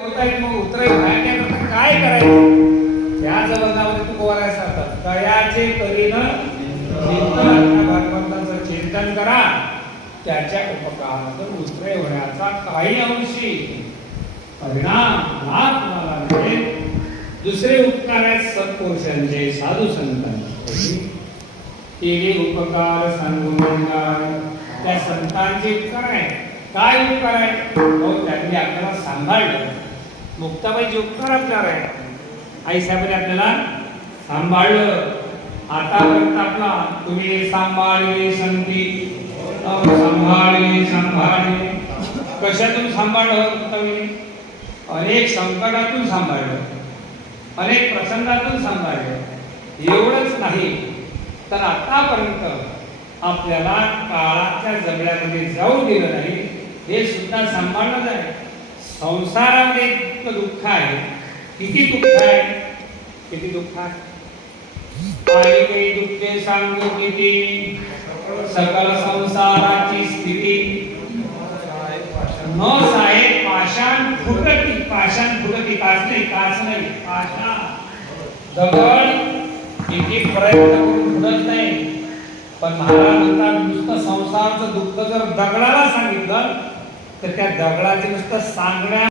होतायत मग उतराई भांड्याकरता काय करायचं या जबंदामध्ये तू बोलायचं आता दयाचे करीन चिंतन भगवंताचं चिंतन करा त्याच्या उपकारातून उतरे होण्याचा काही अंशी परिणाम लाभ तुम्हाला मिळेल. दुसरे उपकार आहेत सत्पुरुषांचे साधू संतांचे केले उपकार सांगून त्या संतांचे उपकार आहेत. काय उपकार आहेत त्यांनी आपल्याला सांभाळलं. मुक्ताबाईचे उपकार आपल्याला आहे आईसाहेबांनी आपल्याला सांभाळलं. आतापर्यंत आपला तुम्ही सांभाळले संती सांभाळले कशातून सांभाळलं मुक्ताबाईने अनेक संकटातून सांभाळलं अनेक प्रसंगातून सांभाळलं. एवढंच नाही तर आतापर्यंत आपल्याला काळाच्या जगण्यामध्ये जाऊ दिलं नाही हे सुद्धा सांभाळणं आहे. संसारामध्ये इतकं दुःख आहे. किती दुःख आहे किती दुःख आहे. काही काही दुःखे सांगू किती सकल संसाराची स्थिती न साहेब पाषाण फुटती काच नाही पाषाण दगड किती प्रयत्न करून फुटत नाही. पण महाराज म्हणतात नुसतं संसाराचं दुःख जर दगडाला सांगितलं तर त्या दगडाचे नुसतं सांगण्या